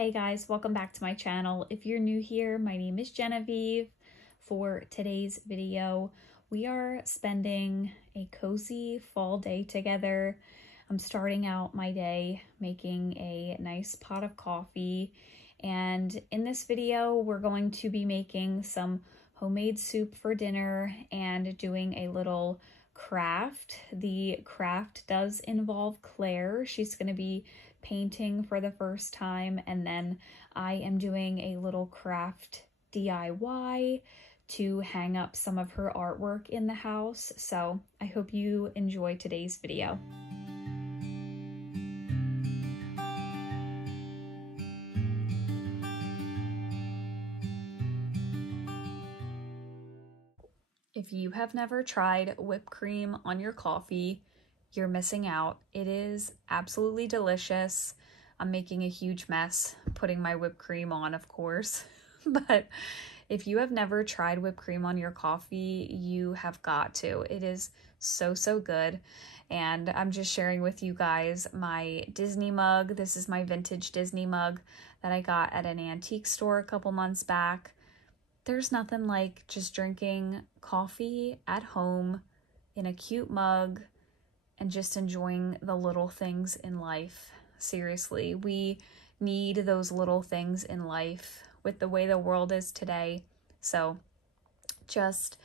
Hey guys, welcome back to my channel. If you're new here, my name is Genevieve. For today's video, we are spending a cozy fall day together. I'm starting out my day making a nice pot of coffee, and in this video, we're going to be making some homemade soup for dinner and doing a little craft. The craft does involve Claire. She's going to be painting for the first time, and then I am doing a little craft DIY to hang up some of her artwork in the house. So I hope you enjoy today's video. If you have never tried whipped cream on your coffee, you're missing out. It is absolutely delicious. I'm making a huge mess putting my whipped cream on, of course, but if you have never tried whipped cream on your coffee, you have got to. It is so good. And I'm just sharing with you guys my Disney mug. This is my vintage Disney mug that I got at an antique store a couple months back. There's nothing like just drinking coffee at home in a cute mug and just enjoying the little things in life. Seriously, we need those little things in life with the way the world is today. So just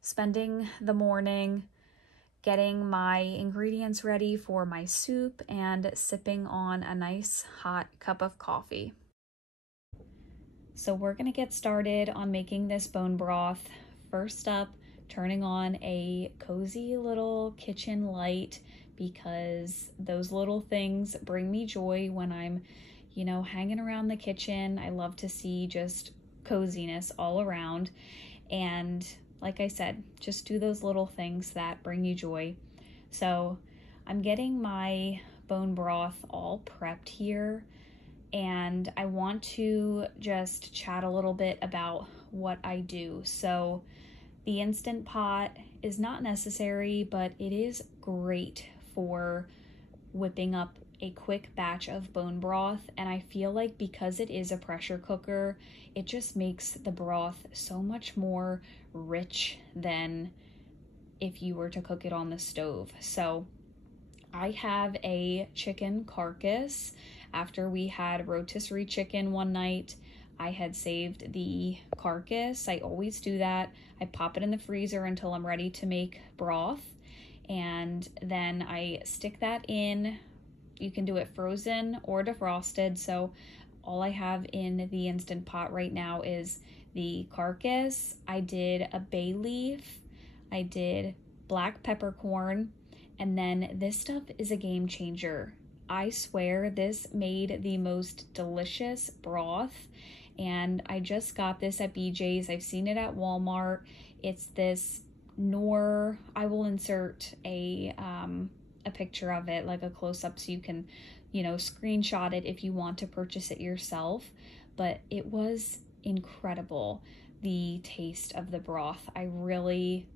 spending the morning getting my ingredients ready for my soup and sipping on a nice hot cup of coffee. So we're gonna get started on making this bone broth. First up, turning on a cozy little kitchen light, because those little things bring me joy when I'm, hanging around the kitchen. I love to see just coziness all around. And like I said, just do those little things that bring you joy. So I'm getting my bone broth all prepped here, and I want to just chat a little bit about what I do. So the Instant Pot is not necessary, but it is great for whipping up a quick batch of bone broth. And I feel like because it is a pressure cooker, it just makes the broth so much more rich than if you were to cook it on the stove. So I have a chicken carcass. After we had rotisserie chicken one night, I had saved the carcass. I always do that. I pop it in the freezer until I'm ready to make broth, and then I stick that in. You can do it frozen or defrosted. So all I have in the Instant Pot right now is the carcass. I did a bay leaf, I did black peppercorn, and then this stuff is a game changer. I swear this made the most delicious broth, and I just got this at BJ's. I've seen it at Walmart. It's this Knorr. I will insert a picture of it, like a close-up, so you can, screenshot it if you want to purchase it yourself. But it was incredible, the taste of the broth. I really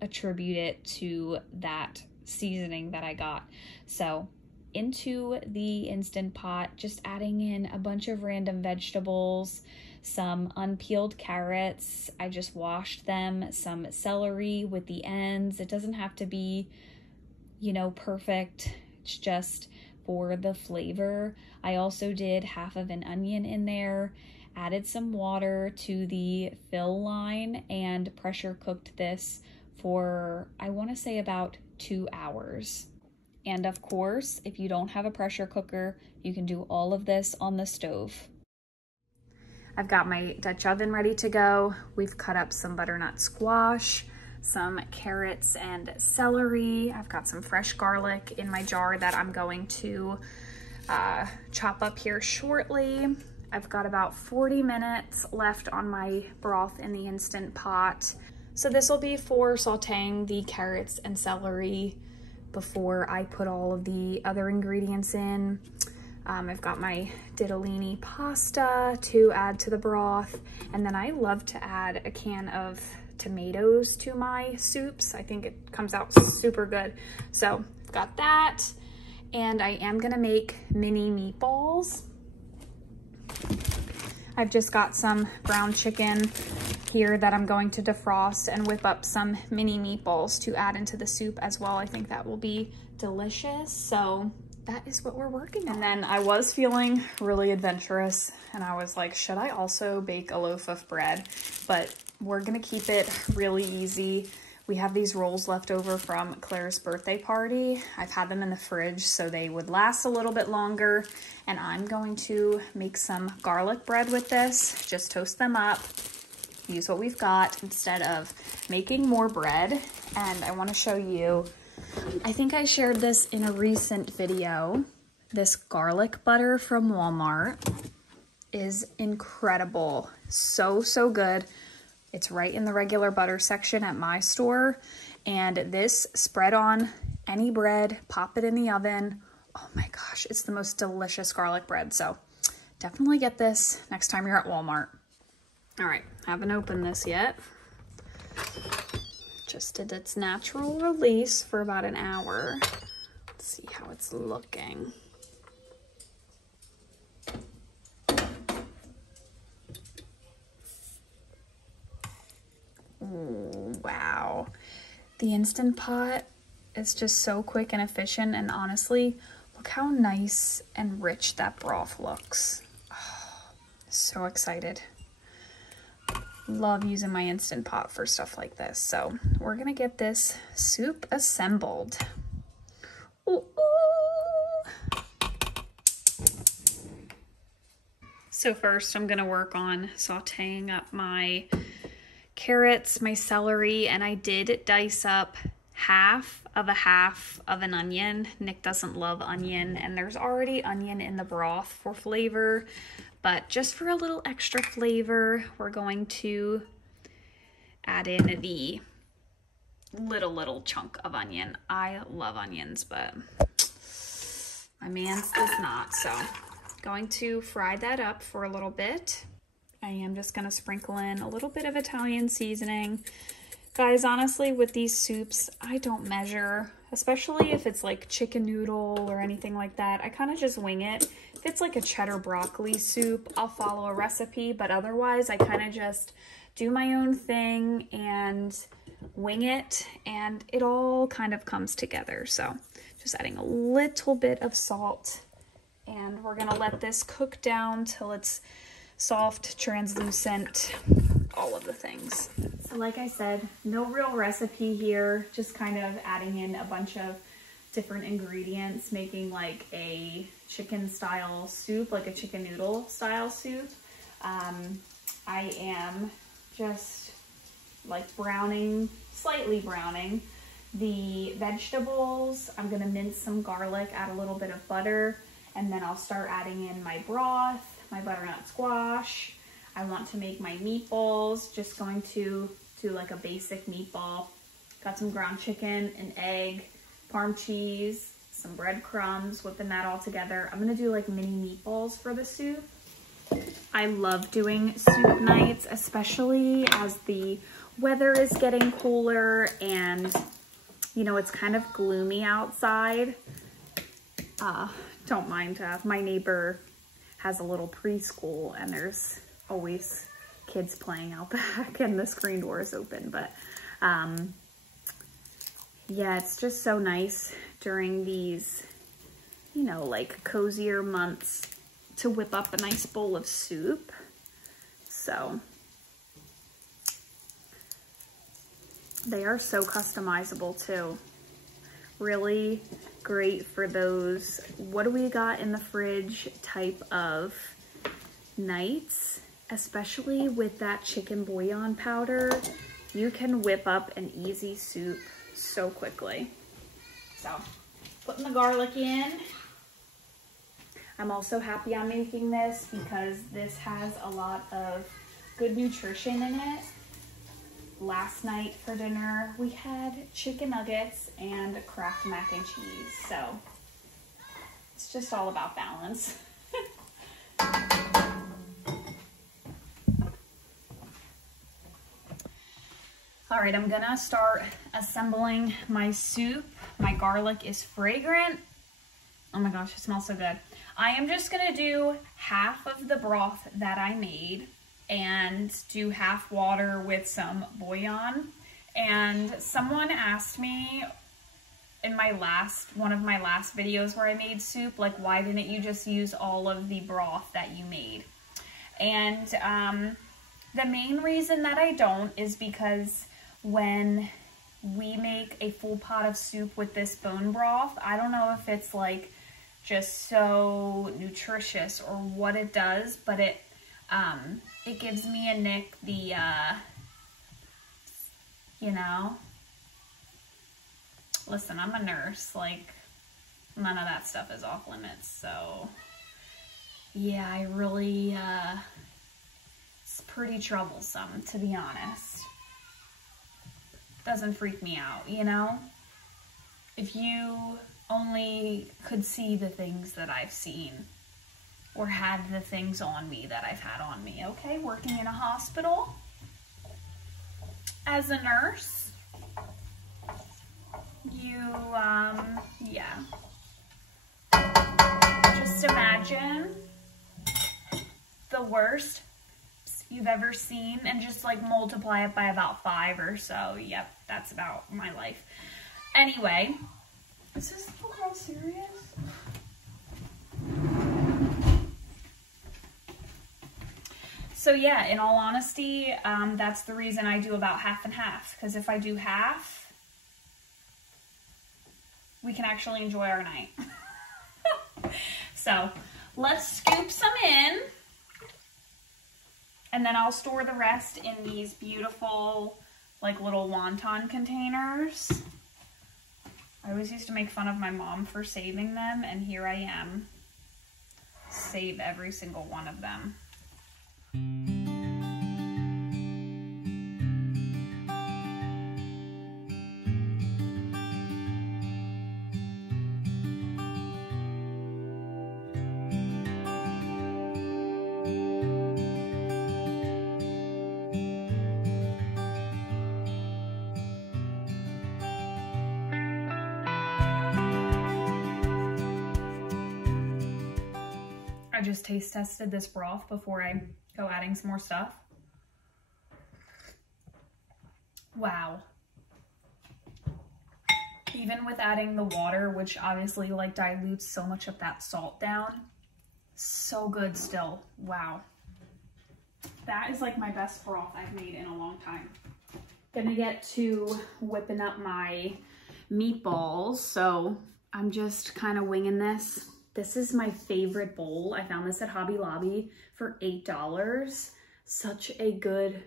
attribute it to that seasoning that I got. So into the Instant Pot, just adding in a bunch of random vegetables, some unpeeled carrots. I just washed them, some celery with the ends. It doesn't have to be, perfect. It's just for the flavor. I also did half of an onion in there, added some water to the fill line, and pressure cooked this for, I want to say, about 2 hours. And of course, if you don't have a pressure cooker, you can do all of this on the stove. I've got my Dutch oven ready to go. We've cut up some butternut squash, some carrots and celery. I've got some fresh garlic in my jar that I'm going to chop up here shortly. I've got about 40 minutes left on my broth in the Instant Pot. So this will be for sauteing the carrots and celery before I put all of the other ingredients in. I've got my ditalini pasta to add to the broth, and then I love to add a can of tomatoes to my soups. I think it comes out super good. So I've got that, and I am gonna make mini meatballs. I've just got some ground chicken here that I'm going to defrost and whip up some mini meatballs to add into the soup as well. I think that will be delicious. So that is what we're working on. And then I was feeling really adventurous and I was like, should I also bake a loaf of bread? But we're gonna keep it really easy. We have these rolls left over from Claire's birthday party. I've had them in the fridge so they would last a little bit longer. And I'm going to make some garlic bread with this. Just toast them up, use what we've got instead of making more bread. And I wanna show you, I think I shared this in a recent video. This garlic butter from Walmart is incredible. So, so good. It's right in the regular butter section at my store. And this spread on any bread, pop it in the oven. Oh my gosh, it's the most delicious garlic bread. So definitely get this next time you're at Walmart. All right, haven't opened this yet. Just did its natural release for about an hour. Let's see how it's looking. Ooh, wow. The Instant Pot is just so quick and efficient, and honestly, look how nice and rich that broth looks. Oh, so excited. Love using my Instant Pot for stuff like this. So we're gonna get this soup assembled. Ooh, ooh. So first I'm gonna work on sauteing up my carrots, my celery, and I did dice up half of an onion. Nick doesn't love onion, and there's already onion in the broth for flavor, but just for a little extra flavor, we're going to add in the little chunk of onion. I love onions, but my man's does not, so going to fry that up for a little bit. I am just gonna sprinkle in a little bit of Italian seasoning. Guys, honestly, with these soups, I don't measure, especially if it's like chicken noodle or anything like that. I kind of just wing it. If it's like a cheddar broccoli soup, I'll follow a recipe, but otherwise I kind of just do my own thing and wing it, and it all kind of comes together. So just adding a little bit of salt, and we're gonna let this cook down till it's soft, translucent, all of the things. So like I said, no real recipe here, just kind of adding in a bunch of different ingredients, making like a chicken style soup, like a chicken noodle style soup. I am just like slightly browning the vegetables. I'm gonna mince some garlic, add a little bit of butter, and then I'll start adding in my broth, my butternut squash. I want to make my meatballs, just going to do like a basic meatball. Got some ground chicken, an egg, Parm cheese, some breadcrumbs, whipping that all together. I'm gonna do like mini meatballs for the soup. I love doing soup nights, especially as the weather is getting cooler and you know, it's kind of gloomy outside. Don't mind, my neighbor has a little preschool and there's always kids playing out back and the screen door is open, but yeah, it's just so nice during these, you know, like cozier months to whip up a nice bowl of soup. So they are so customizable too. Really great for those what do we got in the fridge type of nights, especially with that chicken bouillon powder. You can whip up an easy soup so quickly. So putting the garlic in. I'm also happy I'm making this because this has a lot of good nutrition in it. Last night for dinner, we had chicken nuggets and Kraft mac and cheese. So it's just all about balance. All right, I'm gonna start assembling my soup. My garlic is fragrant. Oh my gosh, it smells so good. I am just gonna do half of the broth that I made and do half water with some bouillon. And someone asked me in one of my last videos where I made soup, like, why didn't you just use all of the broth that you made? And the main reason that I don't is because when we make a full pot of soup with this bone broth, I don't know if it's like just so nutritious or what it does, but it gives me and Nick the, you know, listen, I'm a nurse, like, none of that stuff is off limits, so, yeah, I really, it's pretty troublesome, to be honest. Doesn't freak me out, you know? If you only could see the things that I've seen, or had the things on me that I've had on me, okay? Working in a hospital as a nurse, you, yeah. Just imagine the worst you've ever seen and just like multiply it by about 5 or so. Yep, that's about my life. Anyway, is this little girl serious? So yeah, in all honesty, that's the reason I do about half and half, because if I do half, we can actually enjoy our night. So let's scoop some in, and then I'll store the rest in these beautiful, like, little wonton containers. I always used to make fun of my mom for saving them, and here I am. Save every single one of them. I just taste tested this broth before I go adding some more stuff. Wow. Even with adding the water, which obviously like dilutes so much of that salt down, so good still. Wow. That is like my best broth I've made in a long time. Gonna get to whipping up my meatballs, so I'm just kind of winging this. This is my favorite bowl. I found this at Hobby Lobby for $8. Such a good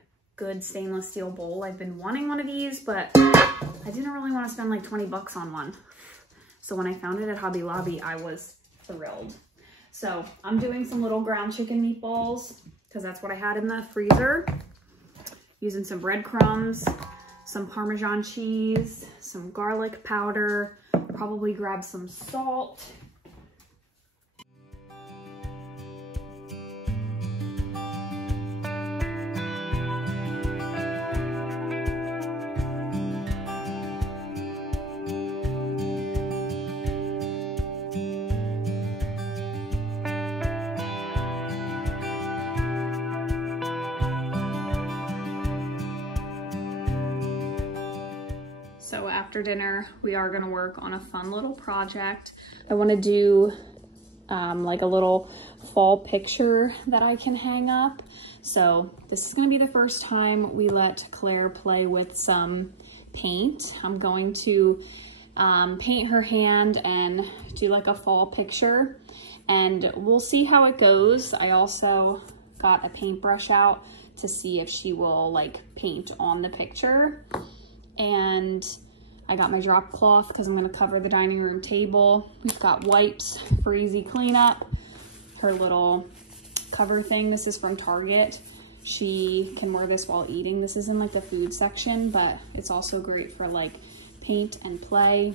stainless steel bowl. I've been wanting one of these, but I didn't really want to spend like 20 bucks on one. So when I found it at Hobby Lobby, I was thrilled. So I'm doing some little ground chicken meatballs because that's what I had in the freezer. Using some breadcrumbs, some Parmesan cheese, some garlic powder, probably grab some salt. So after dinner, we are gonna work on a fun little project. I wanna do like a little fall picture that I can hang up. So this is gonna be the first time we let Claire play with some paint. I'm going to paint her hand and do like a fall picture, and we'll see how it goes. I also got a paintbrush out to see if she will like paint on the picture. And I got my drop cloth because I'm going to cover the dining room table. We've got wipes for easy cleanup. Her little cover thing, this is from Target. She can wear this while eating. This is in like the food section, but it's also great for like paint and play.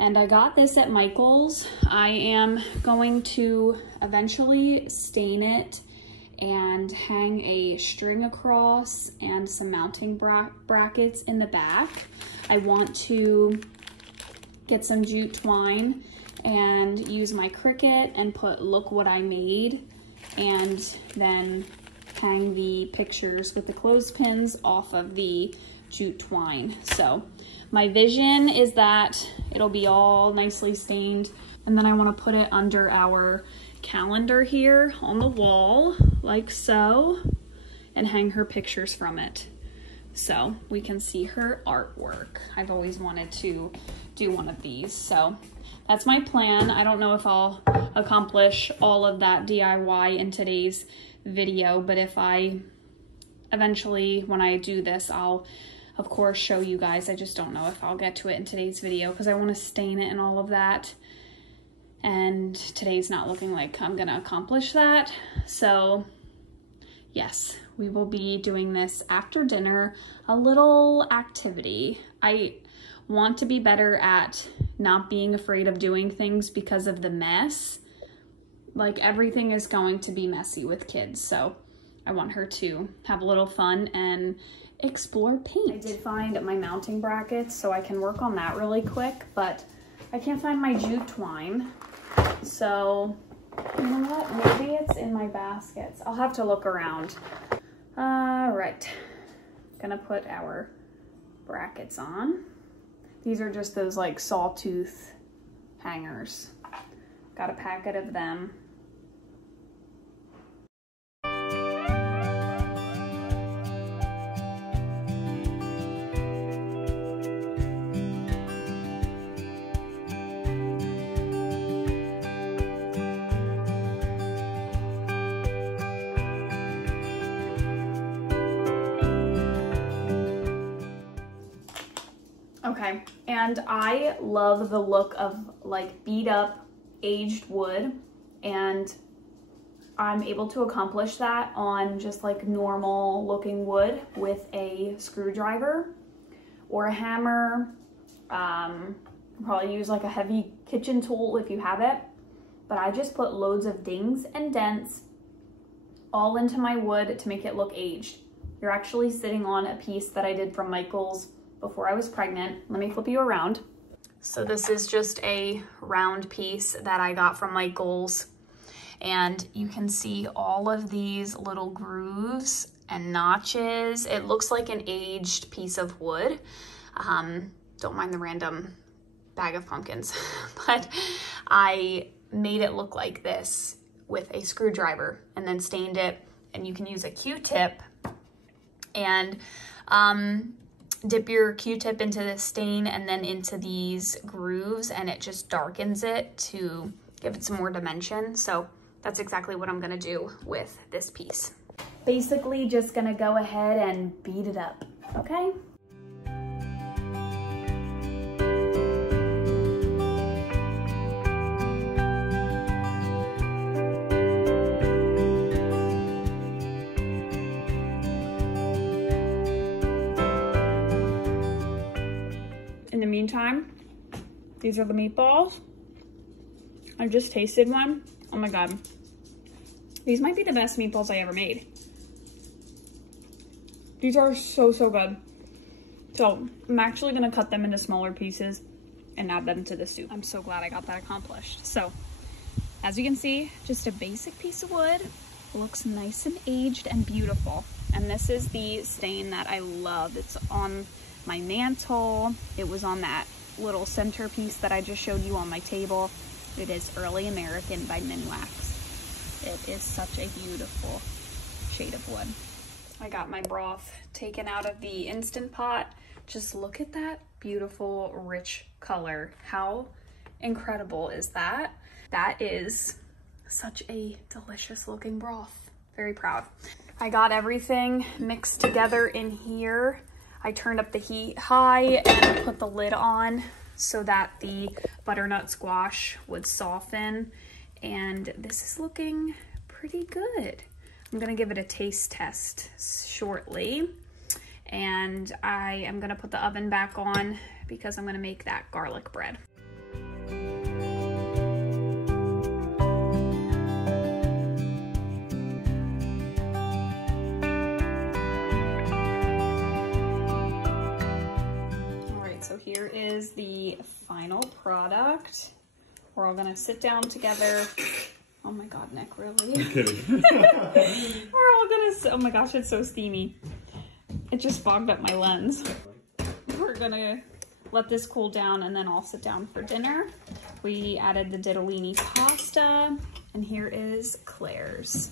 And I got this at Michael's. I am going to eventually stain it and hang a string across and some mounting brackets in the back. I want to get some jute twine and use my Cricut and put "look what I made," and then hang the pictures with the clothespins off of the jute twine. So my vision is that it'll be all nicely stained, and then I want to put it under our calendar here on the wall like so, and hang her pictures from it so we can see her artwork. I've always wanted to do one of these, so that's my plan. I don't know if I'll accomplish all of that DIY in today's video, but if I eventually, when I do this, I'll of course show you guys. I just don't know if I'll get to it in today's video because I want to stain it and all of that, and today's not looking like I'm gonna accomplish that. So yes, we will be doing this after dinner, a little activity. I want to be better at not being afraid of doing things because of the mess. Like, everything is going to be messy with kids, so I want her to have a little fun and explore paint. I did find my mounting brackets, so I can work on that really quick, but I can't find my jute twine. So, you know what? Maybe it's in my baskets. I'll have to look around. Right. Gonna put our brackets on. These are just those like sawtooth hangers. Got a packet of them. Okay, and I love the look of like beat up aged wood, and I'm able to accomplish that on just like normal looking wood with a screwdriver or a hammer. Probably use like a heavy kitchen tool if you have it, but I just put loads of dings and dents all into my wood to make it look aged. You're actually sitting on a piece that I did from Michael's before I was pregnant. Let me flip you around. So this is just a round piece that I got from Michael's, and you can see all of these little grooves and notches. It looks like an aged piece of wood. Don't mind the random bag of pumpkins, but I made it look like this with a screwdriver and then stained it, and you can use a Q-tip and dip your Q-tip into the stain and then into these grooves, and it just darkens it to give it some more dimension. So that's exactly what I'm gonna do with this piece. Basically just gonna go ahead and beat it up, okay? In the meantime, these are the meatballs. I just tasted one. Oh my God. These might be the best meatballs I ever made. These are so, so good. So I'm actually gonna cut them into smaller pieces and add them to the soup. I'm so glad I got that accomplished. So as you can see, just a basic piece of wood. It looks nice and aged and beautiful. And this is the stain that I love. It's on my mantle. It was on that little centerpiece that I just showed you on my table. It is Early American by Minwax. It is such a beautiful shade of wood. I got my broth taken out of the Instant Pot. Just look at that beautiful rich color. How incredible is that? That is such a delicious looking broth. Very proud. I got everything mixed together in here. I turned up the heat high and put the lid on so that the butternut squash would soften. And this is looking pretty good. I'm gonna give it a taste test shortly. And I am gonna put the oven back on because I'm gonna make that garlic bread. Here is the final product. We're all gonna sit down together. Oh my God, Nick, really? I'm kidding. We're all gonna, oh my gosh, it's so steamy. It just fogged up my lens. We're gonna let this cool down and then I'll sit down for dinner. We added the ditalini pasta and here is Claire's.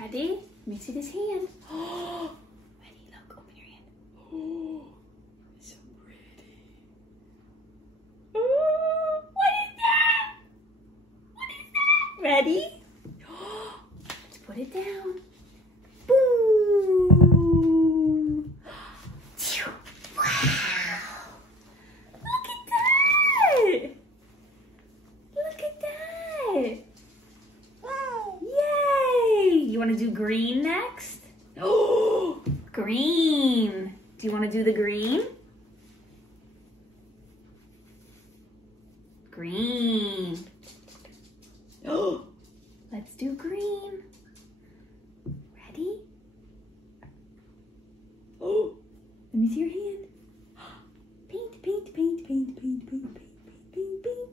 Ready? Let me see this hand. Oh, ready? Look, open your hand. Oh, so pretty. Oh, what is that? What is that? Ready? Oh, let's put it down. Boom. Wow. Look at that. Look at that. You want to do green next? Oh, green. Do you want to do the green? Green. Oh, let's do green. Ready? Oh, let me see your hand. Paint, paint, paint, paint, paint, paint, paint, paint, paint, paint.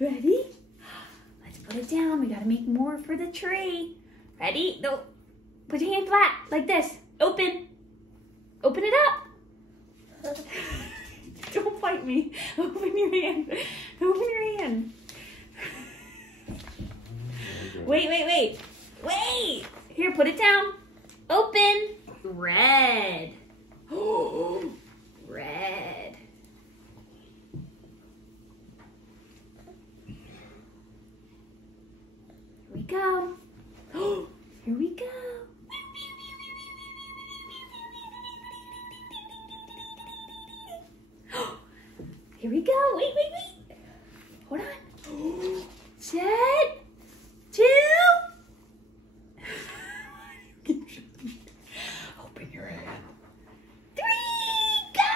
Ready? Let's put it down. We gotta make more for the tree. Ready? No. Put your hand flat, like this. Open. Open it up. Don't fight me. Open your hand. Open your hand. Wait, wait, wait. Wait. Here, put it down. Open. Red. Oh, red. Here we go. Oh, here we go. Here we go. Wait, wait, wait. Hold on. Set. 2. Open your hand. 3. Go!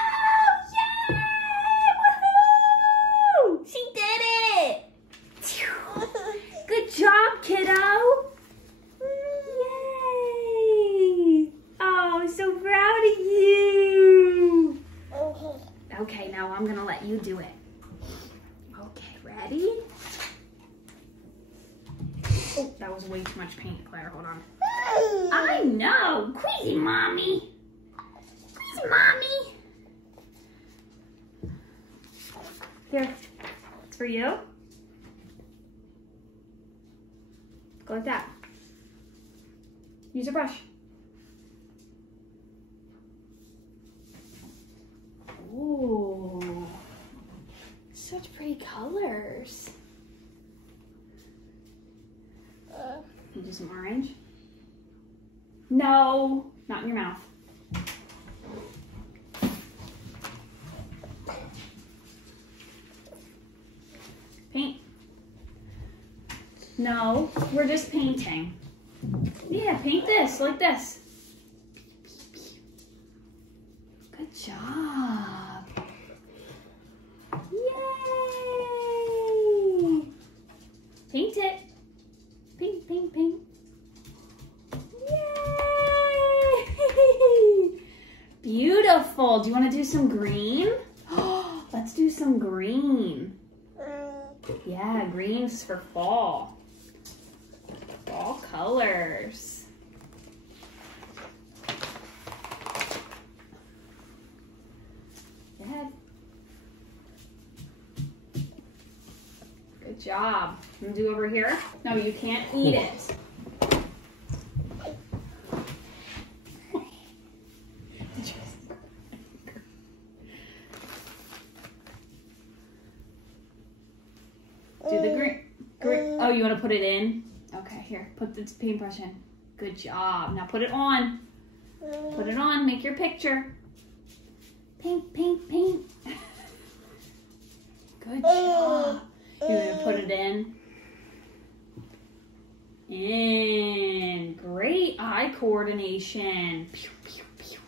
Yay! Woohoo! She did it! Good job, kiddo! Yay! Oh, I'm so proud of you! Okay, now I'm gonna let you do it. Okay, ready? Oh, that was way too much paint, Claire. Hold on. I know! Crazy mommy! Crazy mommy! Here, it's for you. Go like that. Use a brush. Ooh, such pretty colors. You do some orange? No, not in your mouth. Paint. No, we're just painting. Yeah, paint this, like this. Good job. Yay! Paint it. Paint, paint, paint. Yay! Beautiful. Do you want to do some green? Let's do some green. Yeah, green's for fall. Fall colors. Go ahead. Good job. You do over here? No, you can't eat it. Do the green. Oh, you want to put it in? Okay, here. Put this paintbrush in. Good job. Now put it on. Put it on. Make your picture. Paint, paint, paint. Good job. You're going to put it in. And great eye coordination. Pew, pew, pew.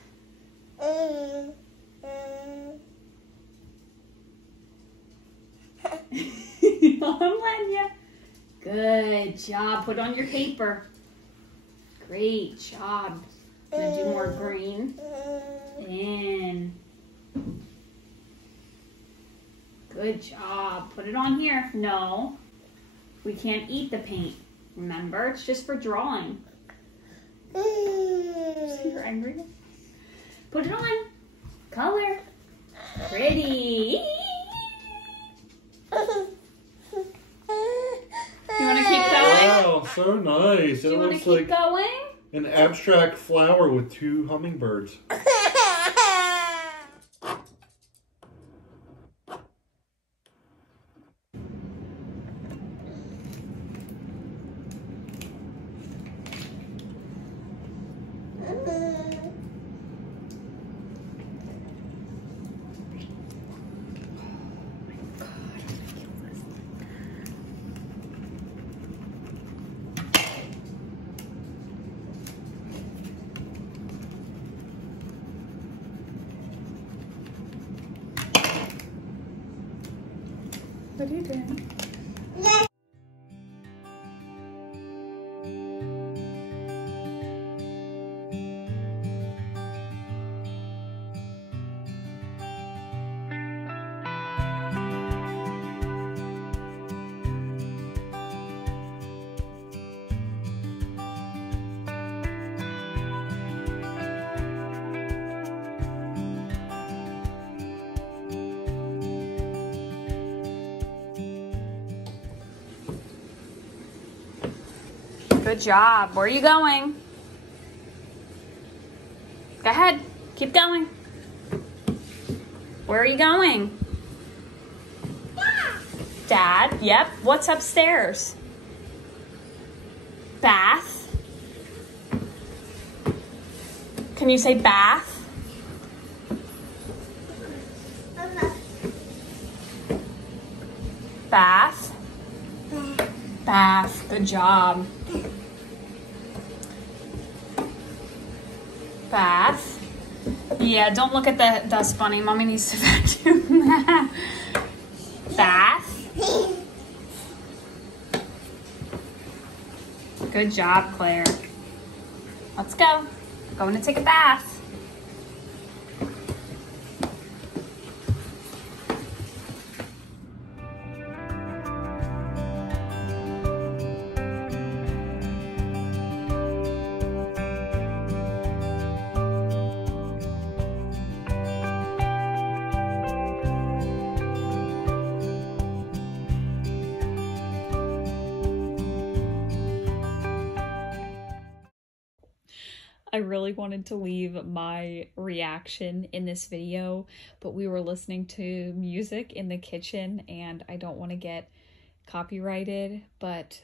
I'm letting you. Good job. Put on your paper. Great job. I'm gonna do more green. In. Good job. Put it on here. No, we can't eat the paint. Remember, it's just for drawing. See, you're angry. Put it on. Color. Pretty. You want to keep going? Wow, so nice. Do you want to looks keep like going? an abstract flower with 2 hummingbirds. What are you doing? Good job. Where are you going? Go ahead. Keep going. Where are you going? Dad? Yep. What's upstairs? Bath? Can you say bath? Bath? Bath. Good job. Bath. Yeah, don't look at the dust bunny. Mommy needs to vacuum that. Bath. Good job, Claire. Let's go. Going to take a bath. I really wanted to leave my reaction in this video, but we were listening to music in the kitchen and I don't want to get copyrighted, but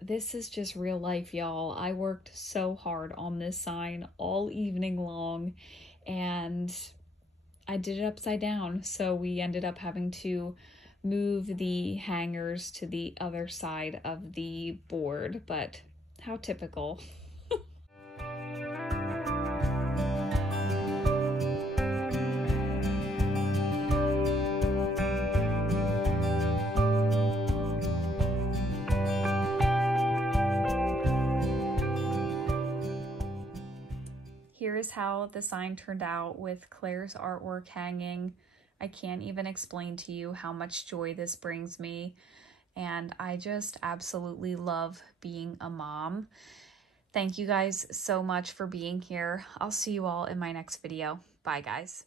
this is just real life, y'all. I worked so hard on this sign all evening long and I did it upside down, so we ended up having to move the hangers to the other side of the board, but how typical. Here is how the sign turned out with Claire's artwork hanging. I can't even explain to you how much joy this brings me, and I just absolutely love being a mom. Thank you guys so much for being here. I'll see you all in my next video. Bye, guys.